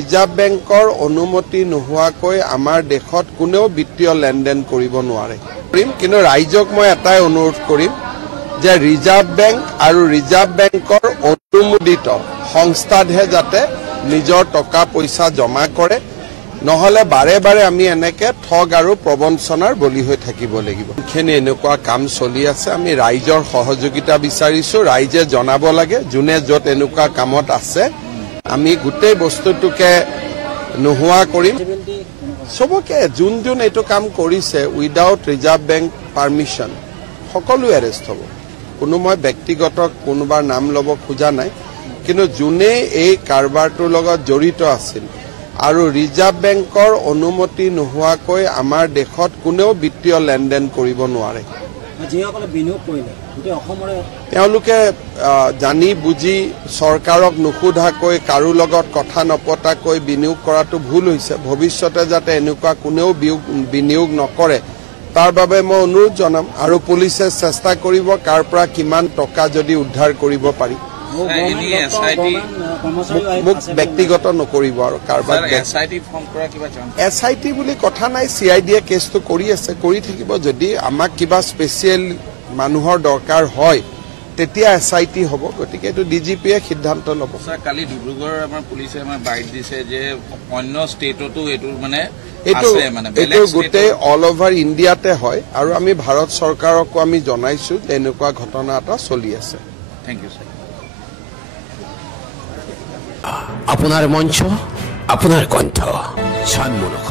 Reserve বেংকৰ অনুমতি নোহোৱাকৈ আমাৰ দেশত কোনেও বিত্তীয় লেনদেন কৰিব নোৱাৰে। কিন্তু ৰাইজক মই এটাই অনুৰোধ কৰিম যে ৰিজাৰ্ভ বেংক আৰু ৰিজাৰ্ভ বেংকৰ অনুমোদিত সংস্থাতহে যাতে নিজৰ টকা পইচা জমা কৰে, নহলে বাৰে বাৰে আমি এনেকে ঠগ আৰু প্ৰবঞ্চনাৰ বলি হৈ থাকিব লাগিব। এইখিনি এনেকুৱা কাম চলি আছে, আমি ৰাইজৰ সহযোগিতা বিচাৰিছো, ৰাইজে জনাব লাগে যোনে য'ত এনেকুৱা কামত আছে আমি গোটেই বস্তুটোকে নোহোৱা কৰিম। সবকে যোন যোন এইটো কাম কৰিছে উইদাউট ৰিজাৰ্ভ বেংক পাৰমিশ্যন সকলো এৰেষ্ট হ'ব। কোনো মই ব্যক্তিগত কোনোবাৰ নাম ল'ব খোজা নাই, কিন্তু যোনে এই কাৰবাৰটোৰ লগত জড়িত আছিল আৰু ৰিজাৰ্ভ বেংকৰ অনুমতি নোহোৱাকৈ আমাৰ দেশত কোনেও বিত্তীয় লেনদেন কৰিব নোৱাৰে। তেওঁলোকে জানি বুজি চৰকাৰক নুসুধাকৈ কাৰো লগত কথা নপতাকৈ বিনিয়োগ কৰাটো ভুল হৈছে। ভৱিষ্যতে যাতে এনেকুৱা কোনেও বিনিয়োগ নকৰে তাৰ বাবে মই অনুৰোধ জনাম, আৰু পুলিচে চেষ্টা কৰিব কাৰ পৰা কিমান টকা যদি উদ্ধাৰ কৰিব পাৰি। মোক ব্যক্তিগত নকৰিব আৰু কাৰোবাক SIT বুলি কথা নাই, CIDয়ে কেছটো কৰি আছে, কৰি থাকিব। যদি আমাক কিবা স্পেচিয়েল মানুহৰ দৰকাৰ হয় তেতিয়া SIT হ'ব, গতিকে এইটো DGPয়ে সিদ্ধান্ত ল'ব। কালি ডিব্ৰুগড় আমাৰ পুলিচে আমাৰ বাইট দিছে যে অন্য ষ্টেটতো এইটো এইটো গোটেই অল অভাৰ ইণ্ডিয়াতে হয়, আৰু আমি ভাৰত চৰকাৰকো আমি জনাইছো যে এনেকুৱা ঘটনা এটা চলি আছে। Thank you sir. আপনাৰ মঞ্চ, আপনাৰ কণ্ঠ, সানমুলক।